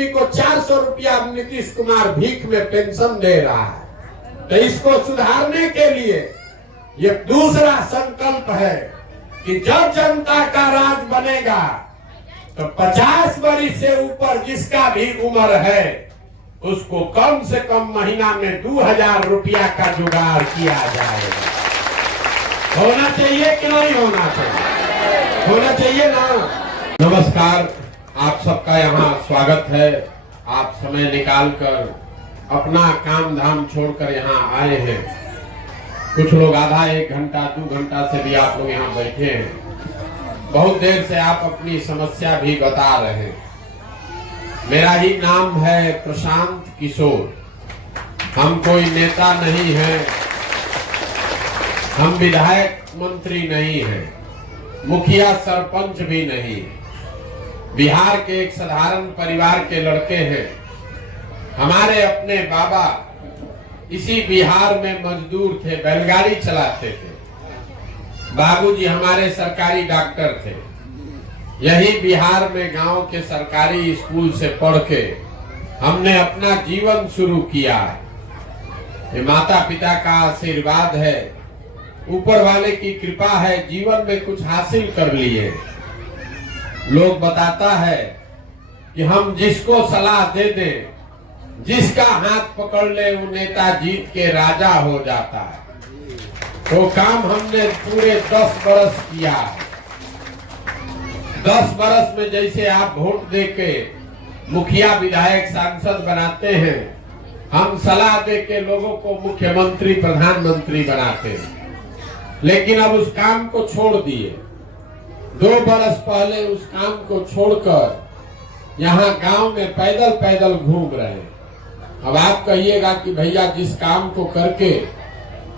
आदमी को 400 रुपया नीतीश कुमार भीख में पेंशन दे रहा है। तो इसको सुधारने के लिए ये दूसरा संकल्प है कि जब जनता का राज बनेगा तो 50 वर्ष से ऊपर जिसका भी उम्र है उसको कम से कम महीना में 2000 रुपया का जुगाड़ किया जाएगा। होना चाहिए कि नहीं होना चाहिए? होना चाहिए ना। नमस्कार, आप सबका यहाँ स्वागत है। आप समय निकालकर अपना काम धाम छोड़कर यहाँ आए हैं। कुछ लोग आधा 1 घंटा 2 घंटा से भी आप लोग यहाँ बैठे हैं। बहुत देर से आप अपनी समस्या भी बता रहे हैं। मेरा ही नाम है प्रशांत किशोर। हम कोई नेता नहीं है, हम विधायक मंत्री नहीं हैं, मुखिया सरपंच भी नहीं। बिहार के एक साधारण परिवार के लड़के हैं। हमारे अपने बाबा इसी बिहार में मजदूर थे, बैलगाड़ी चलाते थे। बाबूजी हमारे सरकारी डॉक्टर थे। यही बिहार में गांव के सरकारी स्कूल से पढ़ के हमने अपना जीवन शुरू किया है। ये माता पिता का आशीर्वाद है, ऊपर वाले की कृपा है, जीवन में कुछ हासिल कर लिए। लोग बताता है कि हम जिसको सलाह दे दें, जिसका हाथ पकड़ ले वो नेता जीत के राजा हो जाता है। तो काम हमने पूरे 10 बरस किया है। 10 बरस में जैसे आप वोट दे के मुखिया विधायक सांसद बनाते हैं, हम सलाह दे के लोगों को मुख्यमंत्री प्रधानमंत्री बनाते हैं। लेकिन अब उस काम को छोड़ दिए। 2 बरस पहले उस काम को छोड़कर यहाँ गांव में पैदल पैदल घूम रहे हैं। अब आप कहिएगा कि भैया जिस काम को करके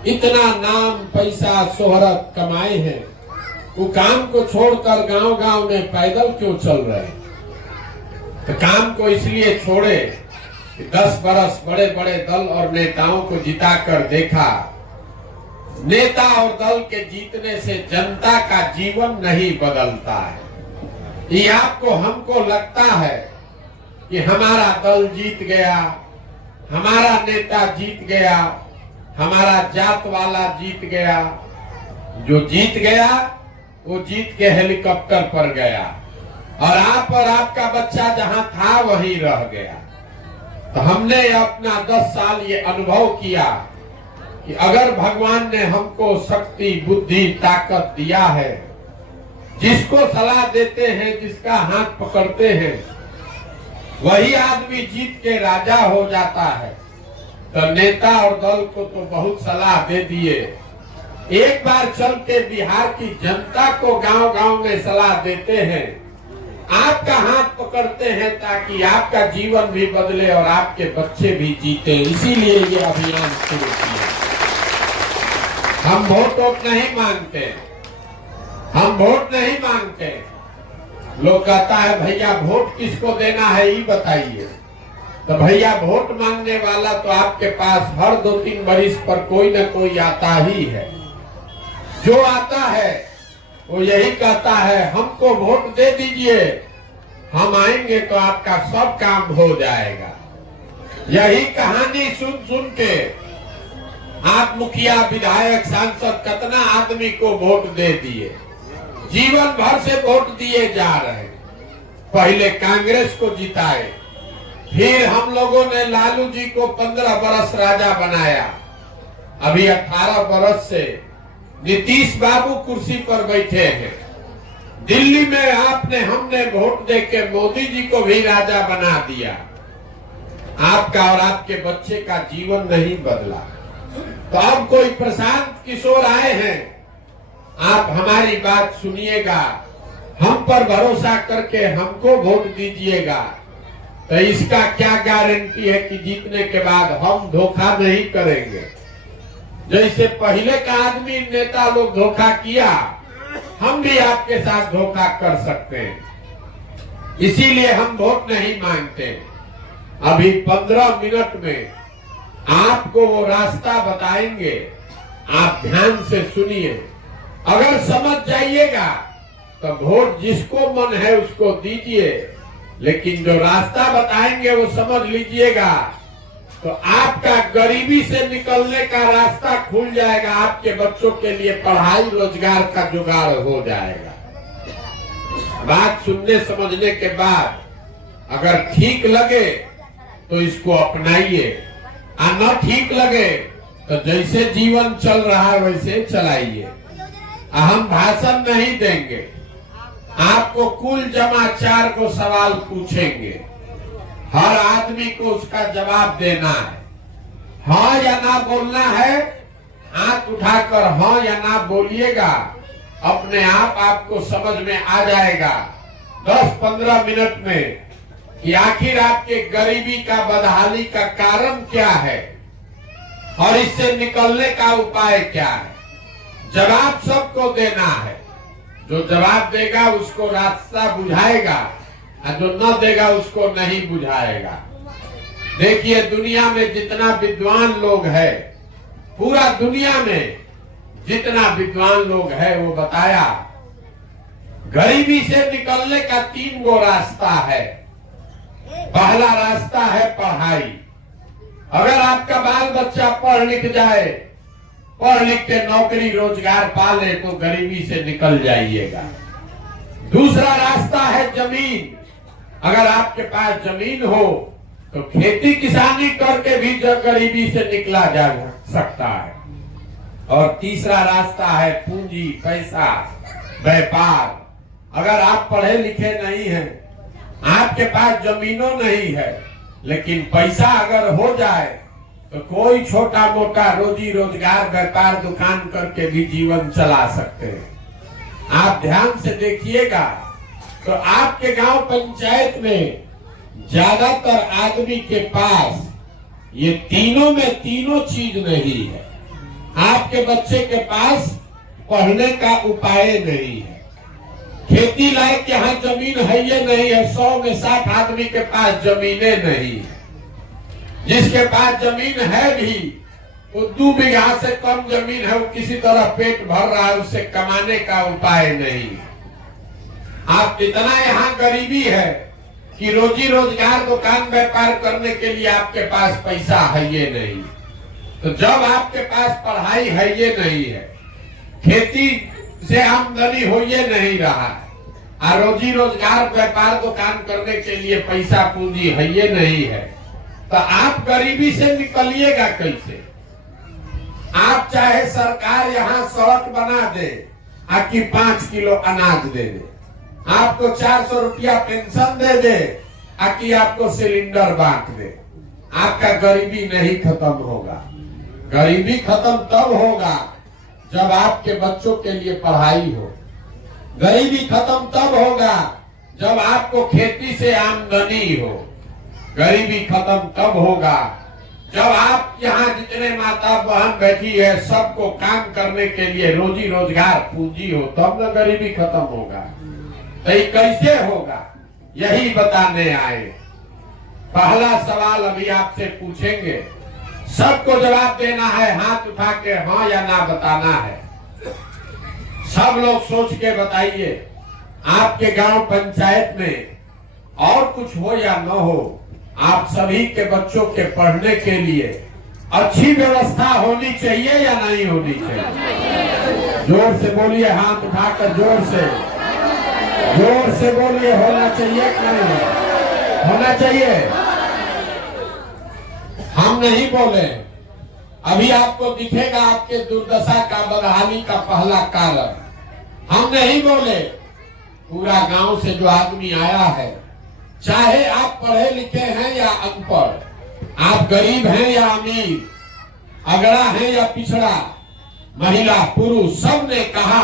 इतना नाम पैसा शोहरत कमाए हैं, वो काम को छोड़कर गांव गांव में पैदल क्यों चल रहे हैं? तो काम को इसलिए छोड़े कि 10 बरस बड़े बड़े दल और नेताओं को जिताकर देखा। नेता और दल के जीतने से जनता का जीवन नहीं बदलता है। ये आपको हमको लगता है कि हमारा दल जीत गया, हमारा नेता जीत गया, हमारा जात वाला जीत गया। जो जीत गया वो जीत के हेलीकॉप्टर पर गया और आप और आपका बच्चा जहां था वहीं रह गया। तो हमने अपना 10 साल ये अनुभव किया कि अगर भगवान ने हमको शक्ति बुद्धि ताकत दिया है, जिसको सलाह देते हैं, जिसका हाथ पकड़ते हैं, वही आदमी जीत के राजा हो जाता है। तो नेता और दल को तो बहुत सलाह दे दिए। एक बार चल के बिहार की जनता को गांव गांव में सलाह देते हैं, आपका हाथ पकड़ते हैं ताकि आपका जीवन भी बदले और आपके बच्चे भी जीते। इसीलिए ये अभियान शुरू किया। हम वोट नहीं मांगते, हम वोट नहीं मांगते। लोग कहता है भैया वोट किसको देना है ये बताइए। तो भैया वोट मांगने वाला तो आपके पास हर 2-3 वर्ष पर कोई न कोई आता ही है। जो आता है वो यही कहता है हमको वोट दे दीजिए, हम आएंगे तो आपका सब काम हो जाएगा। यही कहानी सुन सुन के आप मुखिया विधायक सांसद कितना आदमी को वोट दे दिए, जीवन भर से वोट दिए जा रहे। पहले कांग्रेस को जिताए, फिर हम लोगों ने लालू जी को 15 बरस राजा बनाया। अभी 18 बरस से नीतीश बाबू कुर्सी पर बैठे हैं। दिल्ली में हमने वोट दे के मोदी जी को भी राजा बना दिया। आपका और आपके बच्चे का जीवन नहीं बदला। तो अब कोई प्रशांत किशोर आए हैं, आप हमारी बात सुनिएगा, हम पर भरोसा करके हमको वोट दीजिएगा। तो इसका क्या गारंटी है कि जीतने के बाद हम धोखा नहीं करेंगे? जैसे पहले का आदमी नेता लोग धोखा किया, हम भी आपके साथ धोखा कर सकते हैं। इसीलिए हम वोट नहीं मांगते। अभी 15 मिनट में आपको वो रास्ता बताएंगे, आप ध्यान से सुनिए। अगर समझ जाइएगा तो वोट जिसको मन है उसको दीजिए, लेकिन जो रास्ता बताएंगे वो समझ लीजिएगा, तो आपका गरीबी से निकलने का रास्ता खुल जाएगा, आपके बच्चों के लिए पढ़ाई रोजगार का जुगाड़ हो जाएगा। बात सुनने समझने के बाद अगर ठीक लगे तो इसको अपनाइए, और न ठीक लगे तो जैसे जीवन चल रहा है वैसे चलाइए। हम भाषण नहीं देंगे, आपको कुल जमा 4 को सवाल पूछेंगे, हर आदमी को उसका जवाब देना है। हाँ या ना बोलना है, हाथ उठाकर हाँ या ना बोलिएगा, अपने आप आपको समझ में आ जाएगा 10-15 मिनट में कि आखिर आपके गरीबी का बदहाली का कारण क्या है और इससे निकलने का उपाय क्या है। जवाब सबको देना है, जो जवाब देगा उसको रास्ता बुझाएगा और जो न देगा उसको नहीं बुझाएगा। देखिए दुनिया में जितना विद्वान लोग है, पूरा दुनिया में जितना विद्वान लोग है वो बताया गरीबी से निकलने का 3 गो रास्ता है। पहला रास्ता है पढ़ाई। अगर आपका बाल बच्चा पढ़ लिख जाए, पढ़ लिख के नौकरी रोजगार पाले तो गरीबी से निकल जाइएगा। दूसरा रास्ता है जमीन। अगर आपके पास जमीन हो तो खेती किसानी करके भी गरीबी से निकला जा सकता है। और तीसरा रास्ता है पूंजी, पैसा, व्यापार। अगर आप पढ़े लिखे नहीं हैं, आपके पास जमीनों नहीं है, लेकिन पैसा अगर हो जाए तो कोई छोटा मोटा रोजी रोजगार व्यापार दुकान करके भी जीवन चला सकते हैं। आप ध्यान से देखिएगा तो आपके गांव पंचायत में ज्यादातर आदमी के पास ये तीनों में तीनों चीज नहीं है। आपके बच्चे के पास पढ़ने का उपाय नहीं है, खेती लायक यहाँ जमीन है ये नहीं है। 100 में 60 आदमी के पास जमीनें नहीं है। जिसके पास जमीन है भी वो 2 बीघा से कम जमीन है, वो किसी तरह पेट भर रहा है, उससे कमाने का उपाय नहीं है। आप इतना यहाँ गरीबी है कि रोजी रोजगार दुकान व्यापार करने के लिए आपके पास पैसा है ये नहीं। तो जब आपके पास पढ़ाई है ये नहीं है, खेती से आमदनी हो ये नहीं रहा है, और रोजी रोजगार व्यापार दुकान करने के लिए पैसा पूंजी है ये नहीं है, तो आप गरीबी से निकलिएगा कैसे। आप चाहे सरकार यहाँ सड़क बना दे आकि 5 किलो अनाज दे दे, आपको 400 रुपया पेंशन दे दे आकि आपको सिलेंडर बांट दे, आपका गरीबी नहीं खत्म होगा। गरीबी खत्म तब होगा जब आपके बच्चों के लिए पढ़ाई हो। गरीबी खत्म तब होगा जब आपको खेती से आमदनी हो। गरीबी खत्म तब होगा जब आप यहाँ जितने माता बहन बैठी है सबको काम करने के लिए रोजी रोजगार पूंजी हो, तब न गरीबी खत्म होगा। तो ये कैसे होगा यही बताने आए। पहला सवाल अभी आपसे पूछेंगे, सबको जवाब देना है, हाथ उठा के हाँ या ना बताना है। सब लोग सोच के बताइए, आपके गांव पंचायत में और कुछ हो या न हो, आप सभी के बच्चों के पढ़ने के लिए अच्छी व्यवस्था होनी चाहिए या नहीं होनी चाहिए? जोर से बोलिए, हाथ उठाकर जोर से बोलिए। होना चाहिए कि नहीं होना चाहिए? हम नहीं बोले। अभी आपको दिखेगा आपके दुर्दशा का बदहाली का पहला कारण। हम नहीं बोले, पूरा गांव से जो आदमी आया है, चाहे आप पढ़े लिखे हैं या अनपढ़, आप गरीब हैं या अमीर, अगड़ा है या पिछड़ा, महिला पुरुष, सब ने कहा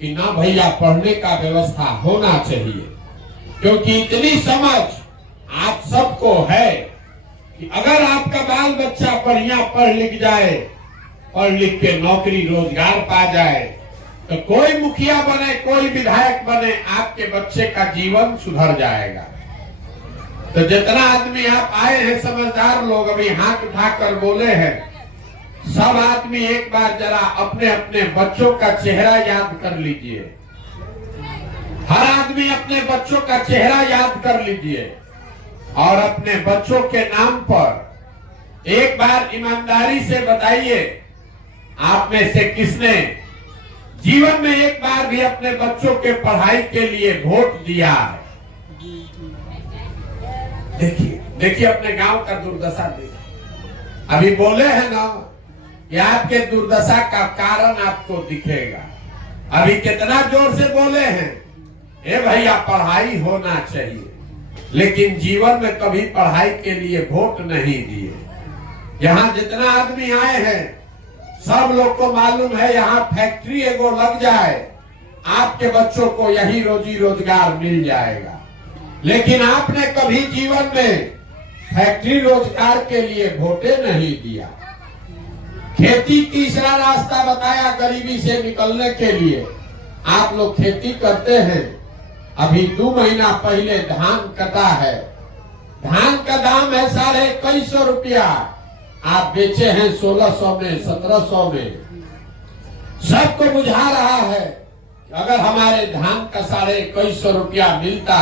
कि ना भैया पढ़ने का व्यवस्था होना चाहिए। क्योंकि इतनी समझ आप सबको है कि अगर आपका बाल बच्चा बढ़िया पढ़ लिख जाए, पढ़ लिख के नौकरी रोजगार पा जाए, तो कोई मुखिया बने, कोई विधायक बने, आपके बच्चे का जीवन सुधर जाएगा। तो जितना आदमी आप आए हैं समझदार लोग, अभी हाथ उठाकर बोले हैं, सब आदमी एक बार जरा अपने अपने बच्चों का चेहरा याद कर लीजिए। हर आदमी अपने बच्चों का चेहरा याद कर लीजिए और अपने बच्चों के नाम पर एक बार ईमानदारी से बताइए, आप में से किसने जीवन में एक बार भी अपने बच्चों के पढ़ाई के लिए वोट दिया है? देखिए देखिए अपने गांव का दुर्दशा देखिए। अभी बोले हैं ना कि आपके दुर्दशा का कारण आपको दिखेगा। अभी कितना जोर से बोले हैं, ए भैया पढ़ाई होना चाहिए, लेकिन जीवन में कभी पढ़ाई के लिए वोट नहीं दिए। यहाँ जितना आदमी आए हैं सब लोग को मालूम है, यहाँ फैक्ट्री एगो लग जाए आपके बच्चों को यही रोजी रोजगार मिल जाएगा। लेकिन आपने कभी जीवन में फैक्ट्री रोजगार के लिए वोटे नहीं दिया। खेती तीसरा रास्ता बताया गरीबी से निकलने के लिए। आप लोग खेती करते हैं, अभी 2 महीना पहले धान कटा है, धान का दाम है 2150 रुपया, आप बेचे हैं 1600 में 1700 में। सबको बुझा रहा है अगर हमारे धान का 2150 रुपया मिलता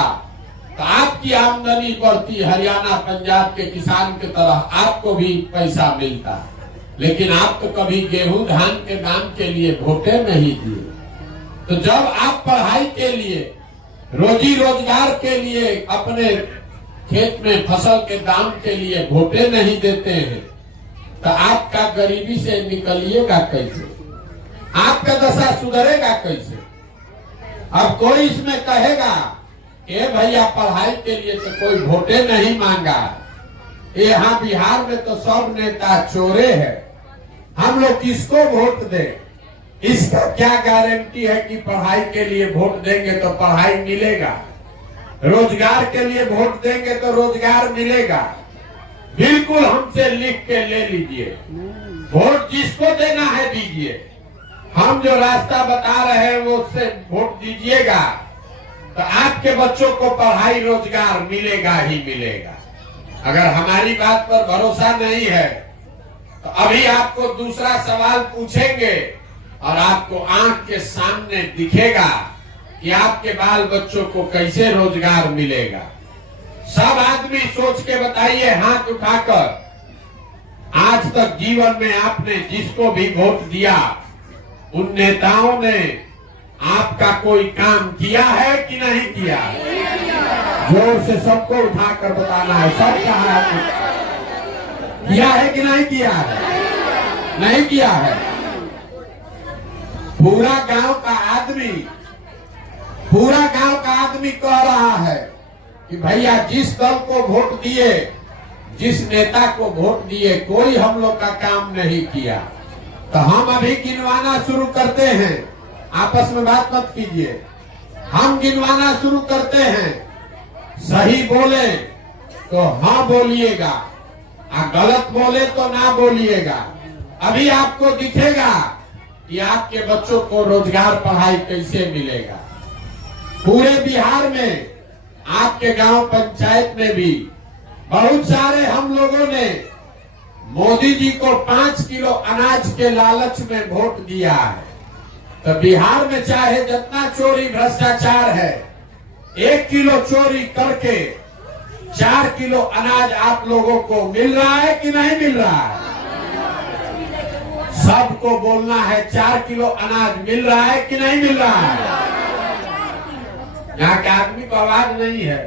तो आपकी आमदनी बढ़ती, हरियाणा पंजाब के किसान की तरह आपको भी पैसा मिलता। लेकिन आप तो कभी गेहूं धान के दाम के लिए वोटे नहीं दिए। तो जब आप पढ़ाई के लिए, रोजी रोजगार के लिए, अपने खेत में फसल के दाम के लिए वोटे नहीं देते हैं तो आपका गरीबी से निकलिएगा कैसे? आपका दशा सुधरेगा कैसे? अब कोई इसमें कहेगा ए भैया पढ़ाई के लिए तो कोई वोटे नहीं मांगा, यहाँ बिहार में तो सब नेता चोरे हैं, हम लोग किसको वोट दें? इसका क्या गारंटी है कि पढ़ाई के लिए वोट देंगे तो पढ़ाई मिलेगा, रोजगार के लिए वोट देंगे तो रोजगार मिलेगा? बिल्कुल हमसे लिख के ले लीजिए, वोट जिसको देना है दीजिए। हम जो रास्ता बता रहे हैं वो उससे वोट दीजिएगा तो आपके बच्चों को पढ़ाई रोजगार मिलेगा ही मिलेगा। अगर हमारी बात पर भरोसा नहीं है तो अभी आपको दूसरा सवाल पूछेंगे और आपको आंख के सामने दिखेगा कि आपके बाल बच्चों को कैसे रोजगार मिलेगा। सब आदमी सोच के बताइए हाथ उठाकर, आज तक जीवन में आपने जिसको भी वोट दिया उन नेताओं ने आपका कोई काम किया है कि नहीं किया? जोर से सबको उठाकर बताना है, सब कहा किया है कि नहीं किया है? नहीं किया है। पूरा गांव का आदमी कह रहा है कि भैया जिस दल को वोट दिए, जिस नेता को वोट दिए, कोई हम लोग का काम नहीं किया। तो हम अभी गिनवाना शुरू करते हैं, आपस में बात मत कीजिए। हम गिनवाना शुरू करते हैं, सही बोले तो हाँ बोलिएगा, गलत बोले तो ना बोलिएगा। अभी आपको दिखेगा कि आपके बच्चों को रोजगार पढ़ाई कैसे मिलेगा। पूरे बिहार में आपके गांव पंचायत में भी बहुत सारे हम लोगों ने मोदी जी को 5 किलो अनाज के लालच में वोट दिया है। तो बिहार में चाहे जितना चोरी भ्रष्टाचार है, 1 किलो चोरी करके 4 किलो अनाज आप लोगों को मिल रहा है कि नहीं मिल रहा है? सबको बोलना है 4 किलो अनाज मिल रहा है कि नहीं मिल रहा है? यहाँ के आदमी को आवाज नहीं है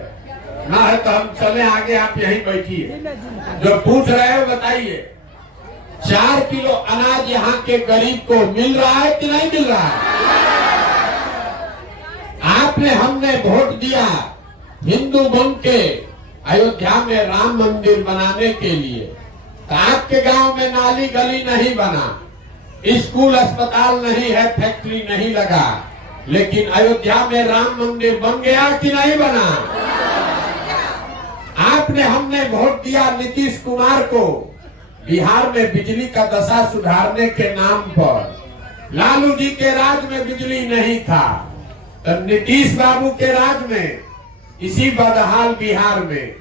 ना, है तो हम चले आगे, आप यहीं बैठिए। जो पूछ रहे हो बताइए, 4 किलो अनाज यहाँ के गरीब को मिल रहा है कि नहीं मिल रहा है? आपने हमने वोट दिया हिंदू बन के अयोध्या में राम मंदिर बनाने के लिए, तो आपके गांव में नाली गली नहीं बना, स्कूल अस्पताल नहीं है, फैक्ट्री नहीं लगा, लेकिन अयोध्या में राम मंदिर बन गया कि नहीं बना? आपने हमने वोट दिया नीतीश कुमार को बिहार में बिजली का दशा सुधारने के नाम पर। लालू जी के राज में बिजली नहीं था, तो नीतीश बाबू के राज में इसी बदहाल बिहार में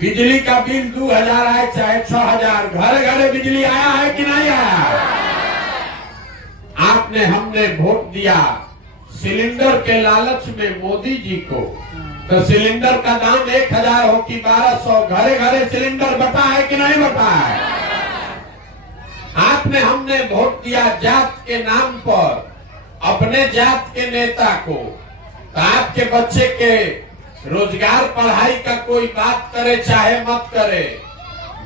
बिजली का बिल 2000 आए चाहे 6000, घर घर बिजली आया है कि नहीं आया? आपने हमने वोट दिया सिलेंडर के लालच में मोदी जी को तो सिलेंडर का दाम 1000 हो कि 1200, घरे घरे सिलेंडर बटा है कि नहीं बटा है? आपने हमने वोट दिया जात के नाम पर अपने जात के नेता को, तो आपके बच्चे के रोजगार पढ़ाई का कोई बात करे चाहे मत करे,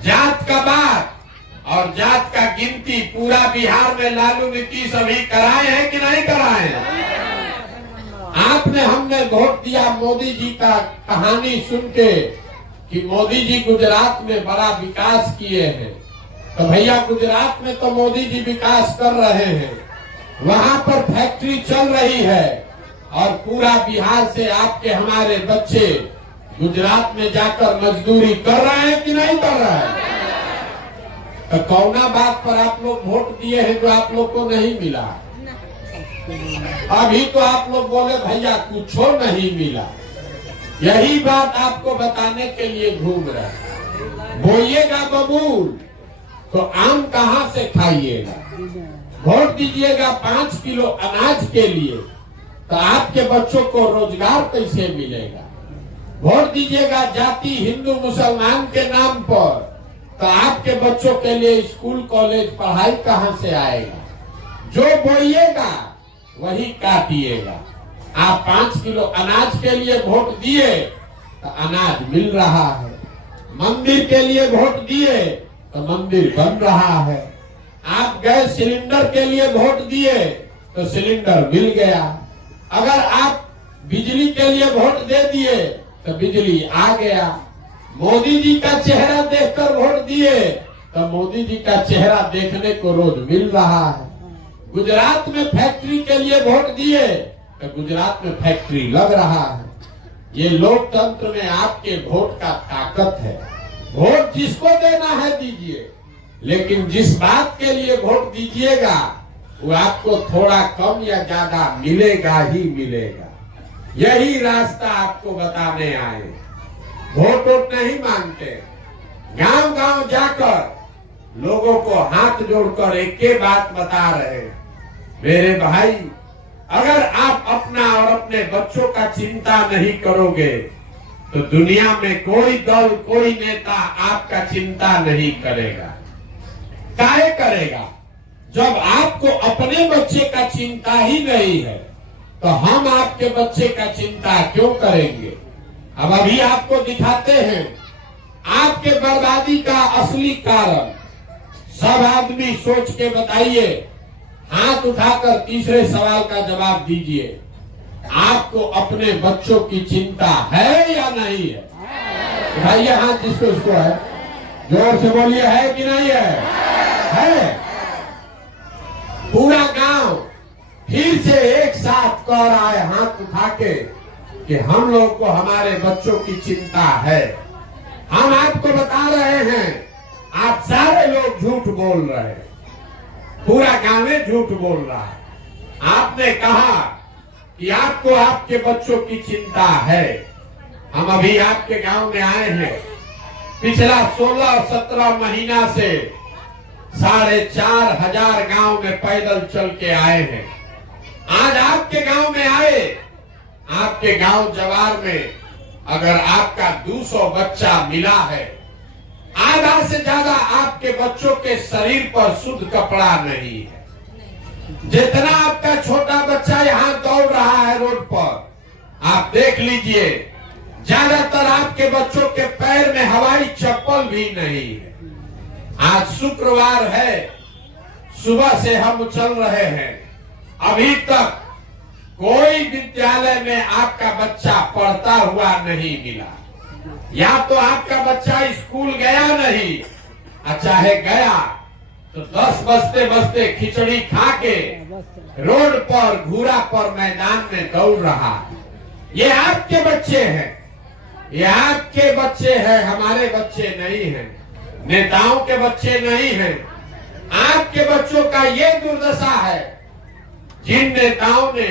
जात का बात और जात का गिनती पूरा बिहार में लालू नीतीश अभी कराए हैं कि नहीं कराए हैं? आपने हमने वोट दिया मोदी जी का कहानी सुन के कि मोदी जी गुजरात में बड़ा विकास किए हैं, तो भैया गुजरात में तो मोदी जी विकास कर रहे हैं, वहां पर फैक्ट्री चल रही है और पूरा बिहार से आपके हमारे बच्चे गुजरात में जाकर मजदूरी कर रहे हैं कि नहीं कर रहे हैं? तो कौना बात पर आप लोग वोट दिए हैं जो आप लोग को नहीं मिला? अभी तो आप लोग बोले भैया कुछो नहीं मिला। यही बात आपको बताने के लिए घूम रहे हैं। बोइएगा बबूल तो आम कहाँ से खाइएगा? वोट दीजिएगा 5 किलो अनाज के लिए तो आपके बच्चों को रोजगार कैसे मिलेगा? वोट दीजिएगा जाति हिंदू मुसलमान के नाम पर तो आपके बच्चों के लिए स्कूल कॉलेज पढ़ाई कहाँ से आएगा? जो बोइएगा वही काटिएगा। आप 5 किलो अनाज के लिए वोट दिए तो अनाज मिल रहा है, मंदिर के लिए वोट दिए तो मंदिर बन रहा है, आप गैस सिलेंडर के लिए वोट दिए तो सिलेंडर मिल गया, अगर आप बिजली के लिए वोट दे दिए तो बिजली आ गया, मोदी जी का चेहरा देखकर वोट दिए तो मोदी जी का चेहरा देखने को रोज मिल रहा है, गुजरात में फैक्ट्री के लिए वोट दिए तो गुजरात में फैक्ट्री लग रहा है। ये लोकतंत्र में आपके वोट का ताकत है। वोट जिसको देना है दीजिए, लेकिन जिस बात के लिए वोट दीजिएगा वो आपको थोड़ा कम या ज्यादा मिलेगा ही मिलेगा। यही रास्ता आपको बताने आए। वोट वोट नहीं मांगते, गांव गांव जाकर लोगों को हाथ जोड़कर एक ही बात बता रहे हैं, मेरे भाई अगर आप अपना और अपने बच्चों का चिंता नहीं करोगे तो दुनिया में कोई दल कोई नेता आपका चिंता नहीं करेगा। काहे करेगा? जब आपको अपने बच्चे का चिंता ही नहीं है तो हम आपके बच्चे का चिंता क्यों करेंगे? अब अभी आपको दिखाते हैं आपके बर्बादी का असली कारण। सब आदमी सोच के बताइए, हाथ उठाकर तीसरे सवाल का जवाब दीजिए, आपको अपने बच्चों की चिंता है या नहीं है? भाई हाथ जिसको उसको है, जोर से बोलिए, है कि नहीं है? पूरा गांव फिर से एक साथ कह रहा है हाथ उठा के कि हम लोग को हमारे बच्चों की चिंता है। हम आपको बता रहे हैं, आप सारे लोग झूठ बोल रहे हैं, पूरा गांव झूठ बोल रहा है। आपने कहा कि आपको आपके बच्चों की चिंता है। हम अभी आपके गांव में आए हैं, पिछला 16-17 महीना से 4500 गांव में पैदल चल के आए हैं। आज आपके गांव में आए, आपके गांव जवार में अगर आपका 200 बच्चा मिला है, आधा से ज्यादा आपके बच्चों के शरीर पर शुद्ध कपड़ा नहीं है। जितना आपका छोटा बच्चा यहाँ दौड़ रहा है रोड पर, आप देख लीजिए, ज्यादातर आपके बच्चों के पैर में हवाई चप्पल भी नहीं है। आज शुक्रवार है, सुबह से हम चल रहे हैं, अभी तक कोई विद्यालय में आपका बच्चा पढ़ता हुआ नहीं मिला। या तो आपका बच्चा स्कूल गया नहीं, चाहे गया तो 10 बजते बजते खिचड़ी खा के रोड पर घूरा पर मैदान में दौड़ रहा। ये आपके बच्चे हैं, ये आपके बच्चे हैं, हमारे बच्चे नहीं हैं, नेताओं के बच्चे नहीं हैं। आपके बच्चों का ये दुर्दशा है, जिन नेताओं ने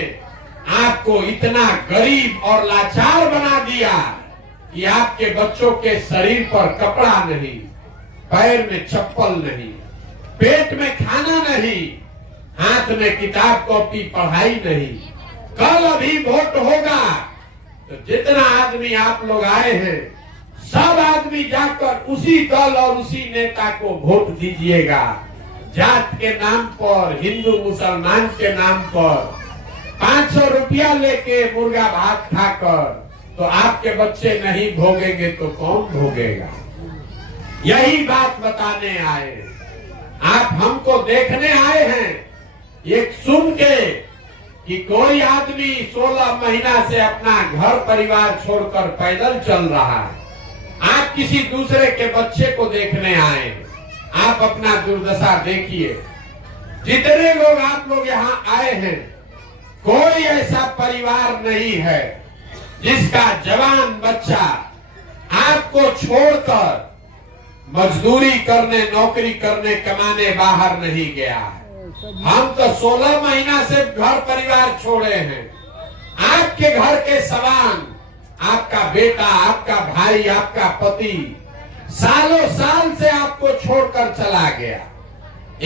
आपको इतना गरीब और लाचार बना दिया कि आपके बच्चों के शरीर पर कपड़ा नहीं, पैर में चप्पल नहीं, पेट में खाना नहीं, हाथ में किताब कॉपी पढ़ाई नहीं, कल अभी वोट होगा तो जितना आदमी आप लोग आए हैं सब आदमी जाकर उसी दल और उसी नेता को वोट दीजिएगा। जात के नाम पर, हिंदू मुसलमान के नाम पर 500 रुपया लेके मुर्गा भात खाकर तो आपके बच्चे नहीं भोगेंगे तो कौन भोगेगा? यही बात बताने आए। आप हमको देखने आए हैं, ये सुन के कि कोई आदमी 16 महीना से अपना घर परिवार छोड़कर पैदल चल रहा है। आप किसी दूसरे के बच्चे को देखने आए। आप अपना दुर्दशा देखिए। जितने लोग आप लोग यहाँ आए हैं, कोई ऐसा परिवार नहीं है जिसका जवान बच्चा आपको छोड़कर मजदूरी करने, नौकरी करने, कमाने बाहर नहीं गया है। हम तो 16 महीना से घर परिवार छोड़े हैं। आपके घर के सवान, आपका बेटा, आपका भाई, आपका पति सालों साल से आपको छोड़कर चला गया।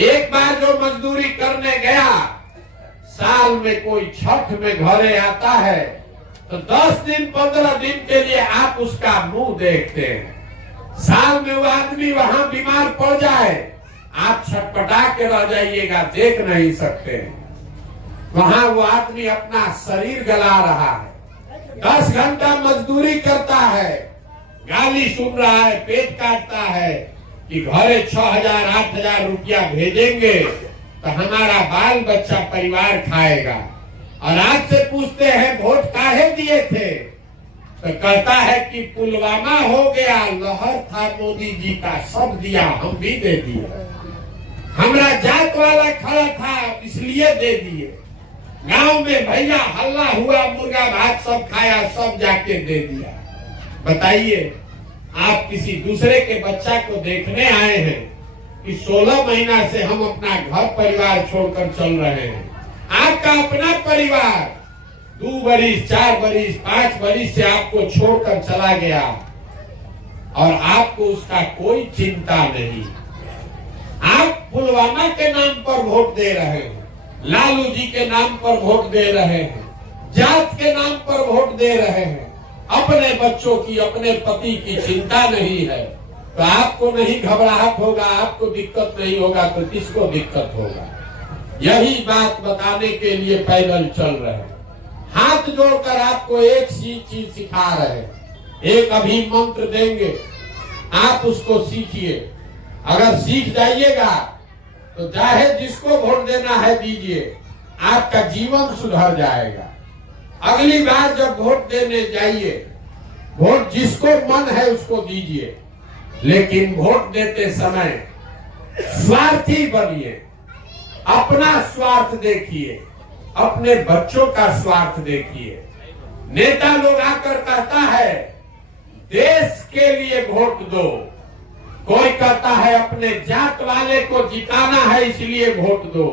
एक बार जो मजदूरी करने गया, साल में कोई छठ में घरे आता है तो 10 दिन 15 दिन के लिए आप उसका मुंह देखते हैं। साल में वो आदमी वहां बीमार पड़ जाए, आप छटपटा के रह जाइएगा, देख नहीं सकते। वहां वो आदमी अपना शरीर गला रहा है, 10 घंटा मजदूरी करता है, गाली सुन रहा है, पेट काटता है कि घरे 6,000 8,000 रुपया भेजेंगे तो हमारा बाल बच्चा परिवार खाएगा। और आज से पूछते हैं वोट काहे दिए थे, तो कहता है कि पुलवामा हो गया, लहर था मोदी जी का, सब दिया, हम भी दे दिए। हमरा जात वाला खड़ा था इसलिए दे दिए। गांव में भैया हल्ला हुआ, मुर्गा भात सब खाया, सब जाके दे दिया। बताइए, आप किसी दूसरे के बच्चा को देखने आए हैं कि 16 महीना से हम अपना घर परिवार छोड़कर चल रहे हैं। आपका अपना परिवार 2 बरिस, 4 बरिस, 5 बरिस से आपको छोड़कर चला गया और आपको उसका कोई चिंता नहीं। आप पुलवामा के नाम पर वोट दे रहे हैं, लालू जी के नाम पर वोट दे रहे हैं, जात के नाम पर वोट दे रहे हैं। अपने बच्चों की, अपने पति की चिंता नहीं है तो आपको नहीं घबराहट होगा, आपको दिक्कत नहीं होगा तो किसको दिक्कत होगा? यही बात बताने के लिए पैदल चल रहे हैं। हाथ जोड़कर आपको एक चीज सिखा रहे हैं। एक अभी मंत्र देंगे, आप उसको सीखिए। अगर सीख जाइएगा तो चाहे जिसको वोट देना है दीजिए, आपका जीवन सुधर जाएगा। अगली बार जब वोट देने जाइए, वोट जिसको मन है उसको दीजिए, लेकिन वोट देते समय स्वार्थी बनिए। अपना स्वार्थ देखिए, अपने बच्चों का स्वार्थ देखिए। नेता लोग आकर कहता है देश के लिए वोट दो, कोई कहता है अपने जात वाले को जिताना है इसलिए वोट दो,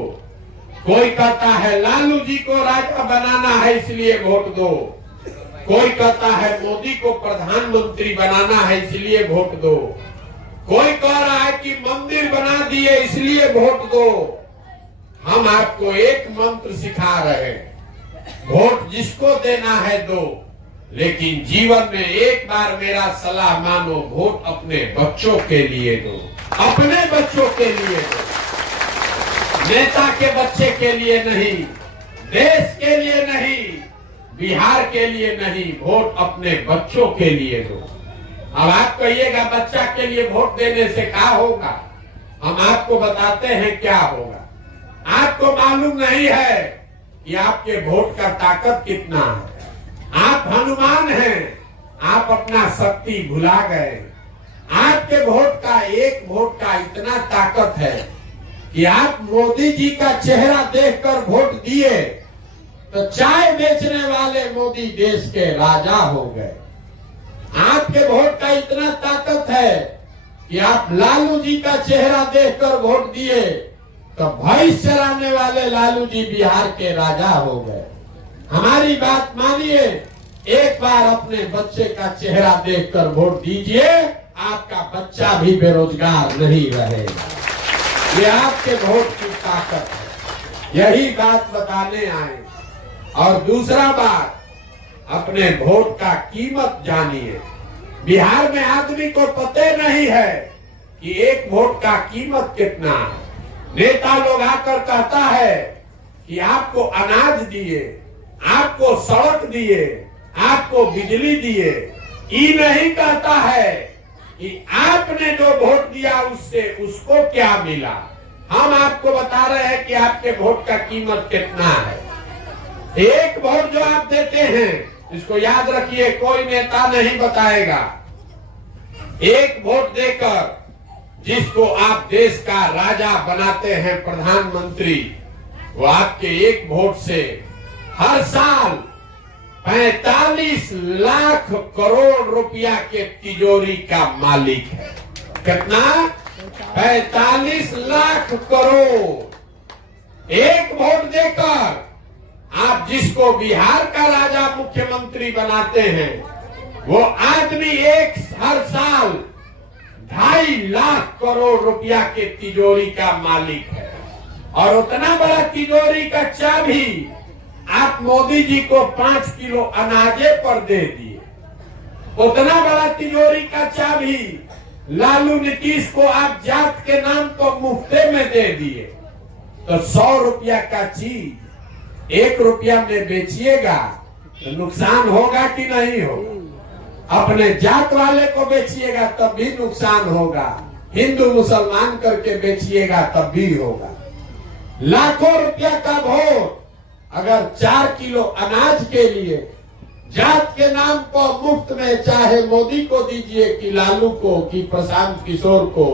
कोई कहता है लालू जी को राजा बनाना है इसलिए वोट दो, कोई कहता है मोदी को प्रधानमंत्री बनाना है इसलिए वोट दो, कोई कह रहा है कि मंदिर बना दिए इसलिए वोट दो। हम आपको एक मंत्र सिखा रहे हैं, वोट जिसको देना है दो, लेकिन जीवन में एक बार मेरा सलाह मानो, वोट अपने बच्चों के लिए दो, अपने बच्चों के लिए दो, नेता के बच्चे के लिए नहीं, देश के लिए नहीं, बिहार के लिए नहीं, वोट अपने बच्चों के लिए दो। अब आप कहिएगा बच्चा के लिए वोट देने से क्या होगा? हम आपको बताते हैं क्या होगा। आपको मालूम नहीं है कि आपके वोट का ताकत कितना है। आप हनुमान हैं, आप अपना शक्ति भुला गए। आपके वोट का, एक वोट का इतना ताकत है कि आप मोदी जी का चेहरा देखकर वोट दिए तो चाय बेचने वाले मोदी देश के राजा हो गए। आपके वोट का इतना ताकत है कि आप लालू जी का चेहरा देखकर वोट दिए तो भैंस चराने वाले लालू जी बिहार के राजा हो गए। हमारी बात मानिए, एक बार अपने बच्चे का चेहरा देखकर वोट दीजिए, आपका बच्चा भी बेरोजगार नहीं रहेगा। ये आपके वोट की ताकत है। यही बात बताने आए। और दूसरा बात, अपने वोट का कीमत जानिए। बिहार में आदमी को पता नहीं है कि एक वोट का कीमत कितना है। नेता लोग आकर कहता है कि आपको अनाज दिए, आपको सड़क दिए, आपको बिजली दिए। ये नहीं कहता है कि आपने जो वोट दिया उससे उसको क्या मिला। हम आपको बता रहे हैं कि आपके वोट का कीमत कितना है। एक वोट जो आप देते हैं, इसको याद रखिए, कोई नेता नहीं बताएगा। एक वोट देकर जिसको आप देश का राजा बनाते हैं, प्रधानमंत्री, वो आपके एक वोट से हर साल 45 लाख करोड़ रुपया के तिजोरी का मालिक है। कितना? 45 लाख करोड़। एक वोट देकर आप जिसको बिहार का राजा मुख्यमंत्री बनाते हैं, वो आदमी हर साल 2.5 लाख करोड़ रुपया के तिजोरी का मालिक है। और उतना बड़ा तिजोरी का चाबी आप मोदी जी को 5 किलो अनाजे पर दे दिए। उतना बड़ा तिजोरी का चाबी लालू नीतीश को आप जात के नाम पर मुफ्ते में दे दिए। तो 100 रुपया का चीज 1 रुपया में बेचिएगा तो नुकसान होगा कि नहीं होगा? अपने जात वाले को बेचिएगा तब भी नुकसान होगा, हिंदू मुसलमान करके बेचिएगा तब भी होगा। लाखों रुपया का वोट अगर 4 किलो अनाज के लिए जात के नाम पर मुफ्त में, चाहे मोदी को दीजिए कि लालू को कि प्रशांत किशोर को,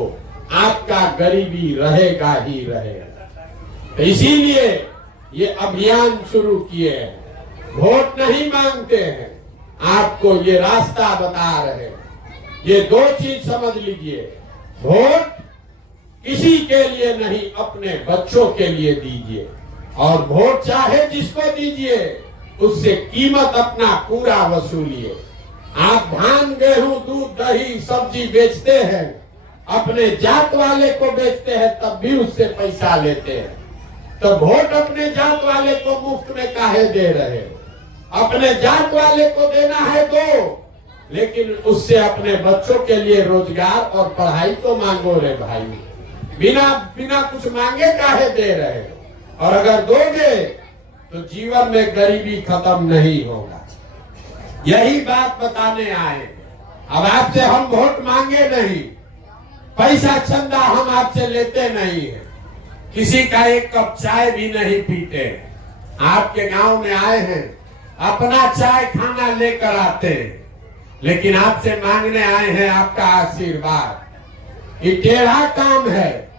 आपका गरीबी रहेगा ही रहेगा। तो इसीलिए ये अभियान शुरू किए हैं। वोट नहीं मांगते हैं, आपको ये रास्ता बता रहे हैं। ये 2 चीज समझ लीजिए, वोट किसी के लिए नहीं, अपने बच्चों के लिए दीजिए। और वोट चाहे जिसको दीजिए, उससे कीमत अपना पूरा वसूलिए। आप धान, गेहूं, दूध, दही, सब्जी बेचते हैं, अपने जात वाले को बेचते हैं, तब भी उससे पैसा लेते हैं। तो वोट अपने जात वाले को मुफ्त में काहे दे रहे हो? अपने जात वाले को देना है दो, लेकिन उससे अपने बच्चों के लिए रोजगार और पढ़ाई तो मांगो रे भाई। बिना कुछ मांगे काहे दे रहे हो? और अगर दोगे तो जीवन में गरीबी खत्म नहीं होगा। यही बात बताने आए। अब आपसे हम वोट मांगे नहीं, पैसा चंदा हम आपसे लेते नहीं है, किसी का एक कप चाय भी नहीं पीते। आपके गांव में आए हैं, अपना चाय खाना लेकर आते हैं, लेकिन आपसे मांगने आए हैं आपका आशीर्वाद। ये टेढ़ा काम है।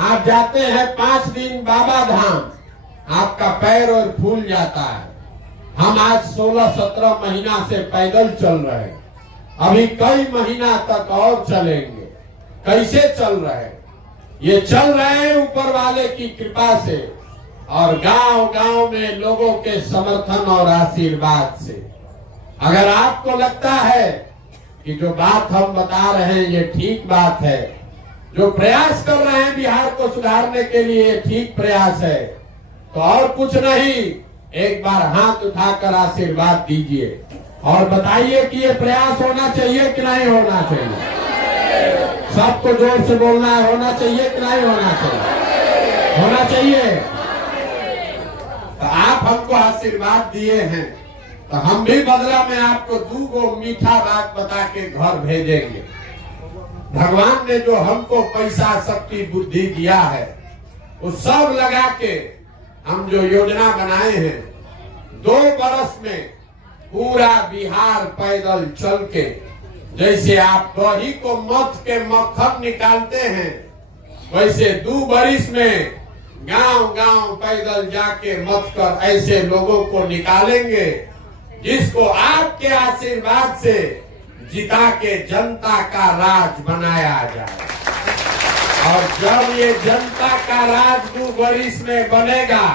आप जाते हैं 5 दिन बाबा धाम, आपका पैर और फूल जाता है। हम आज 16-17 महीना से पैदल चल रहे हैं, अभी कई महीना तक और चलेंगे। कैसे चल रहे हैं? ये चल रहे हैं ऊपर वाले की कृपा से और गांव-गांव में लोगों के समर्थन और आशीर्वाद से। अगर आपको लगता है कि जो बात हम बता रहे हैं ये ठीक बात है, जो प्रयास कर रहे हैं बिहार को सुधारने के लिए ये ठीक प्रयास है, तो और कुछ नहीं, एक बार हाथ उठाकर आशीर्वाद दीजिए और बताइए कि ये प्रयास होना चाहिए कि नहीं होना चाहिए। सबको जोर से बोलना है, होना चाहिए कि नहीं होना चाहिए? होना चाहिए। तो आप हमको आशीर्वाद दिए हैं, तो हम भी बदला में आपको 2 मीठा बात बता के घर भेजेंगे। भगवान ने जो हमको पैसा, शक्ति, बुद्धि दिया है, वो सब लगा के हम जो योजना बनाए हैं, 2 बरस में पूरा बिहार पैदल चल के, जैसे आप दही को मथ के मक्खन निकालते हैं, वैसे 2 बरिस में गांव-गांव पैदल जाके मथ कर ऐसे लोगों को निकालेंगे जिसको आपके आशीर्वाद से जिता के जनता का राज बनाया जाए। और जब ये जनता का राज 2 बरिस में बनेगा,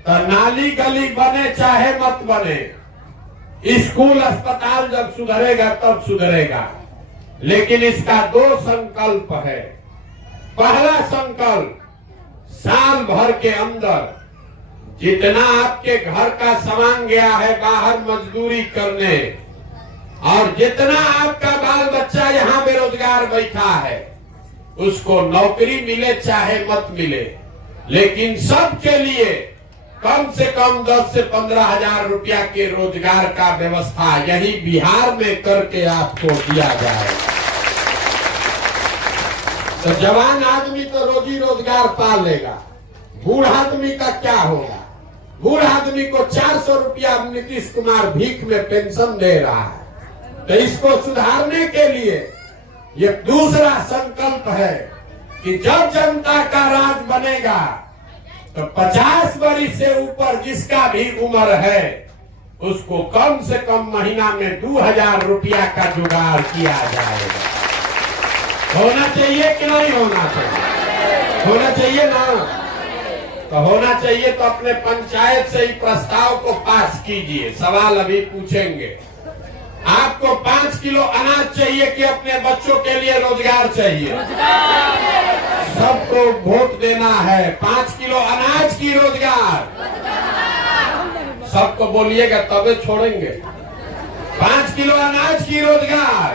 तो नाली गली बने चाहे मत बने, स्कूल अस्पताल जब सुधरेगा तब सुधरेगा। लेकिन इसका 2 संकल्प है। पहला संकल्प, साल भर के अंदर जितना आपके घर का सामान गया है बाहर मजदूरी करने, और जितना आपका बाल बच्चा यहाँ बेरोजगार बैठा है, उसको नौकरी मिले चाहे मत मिले, लेकिन सबके लिए कम से कम 10 से 15 हजार रुपया के रोजगार का व्यवस्था यही बिहार में करके आपको दिया जाएगा। तो जवान आदमी तो रोजी रोजगार पा लेगा, बूढ़ आदमी का क्या होगा? बूढ़ आदमी को 400 रुपया नीतीश कुमार भीख में पेंशन दे रहा है। तो इसको सुधारने के लिए ये दूसरा संकल्प है कि जब जनता का राज बनेगा तो 50 वर्ष से ऊपर जिसका भी उम्र है उसको कम से कम महीना में 2000 रुपया का जुगाड़ किया जाएगा। होना चाहिए कि नहीं होना चाहिए? होना चाहिए ना? तो होना चाहिए तो अपने पंचायत से ही प्रस्ताव को पास कीजिए। सवाल अभी पूछेंगे। आपको 5 किलो अनाज चाहिए कि अपने बच्चों के लिए रोजगार चाहिए? सबको वोट देना है। 5 किलो अनाज की रोजगार सबको बोलिएगा तबे छोड़ेंगे। 5 किलो अनाज की रोजगार।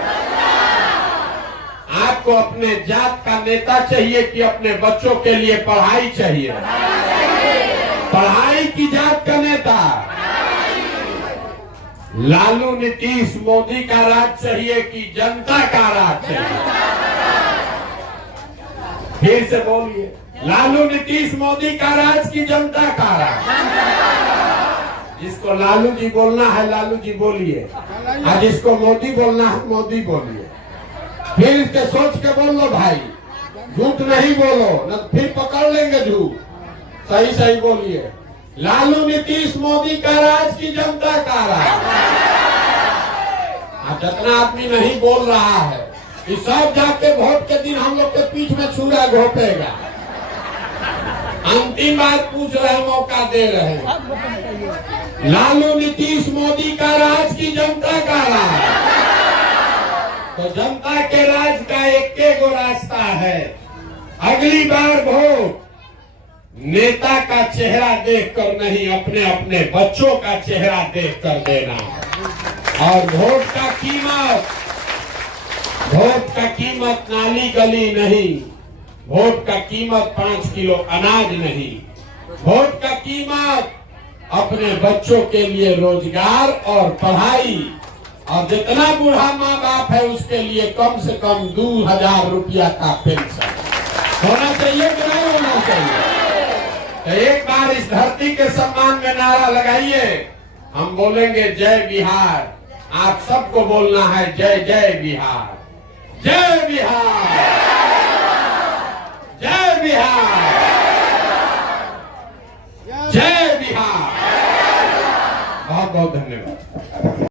आपको अपने जात का नेता चाहिए कि अपने बच्चों के लिए पढ़ाई चाहिए? पढ़ाई की जात का नेता। लालू नीतीश मोदी का राज चाहिए कि जनता का राज चाहिए? फिर से बोलिए, लालू नीतीश मोदी का राज की जनता का राज? जिसको लालू जी बोलना है लालू जी बोलिए, और जिसको मोदी बोलना है मोदी बोलिए। फिर इसके सोच के बोल लो भाई, झूठ नहीं बोलो न फिर पकड़ लेंगे झूठ। सही सही बोलिए, लालू नीतीश मोदी का राज की जनता का राज? जितना आदमी नहीं बोल रहा है ये सब जाके वोट के दिन हम लोग के पीठ में छुरा घोपेगा। अंतिम बार पूछ रहे, मौका दे रहे हैं। लालू नीतीश मोदी का राज की जनता का राज? तो जनता के राज का एक गो रास्ता है, अगली बार वोट नेता का चेहरा देखकर नहीं, अपने अपने बच्चों का चेहरा देखकर देना। और वोट का कीमत नाली गली नहीं, वोट का कीमत 5 किलो अनाज नहीं, वोट का कीमत अपने बच्चों के लिए रोजगार और पढ़ाई, और जितना बूढ़ा माँ बाप है उसके लिए कम से कम 2000 रुपया का पेंशन होना चाहिए कि नहीं होना चाहिए? तो एक बार इस धरती के सम्मान में नारा लगाइए। हम बोलेंगे जय बिहार, आप सबको बोलना है जय जय बिहार, जय बिहार, जय बिहार, जय बिहार। बहुत बहुत धन्यवाद।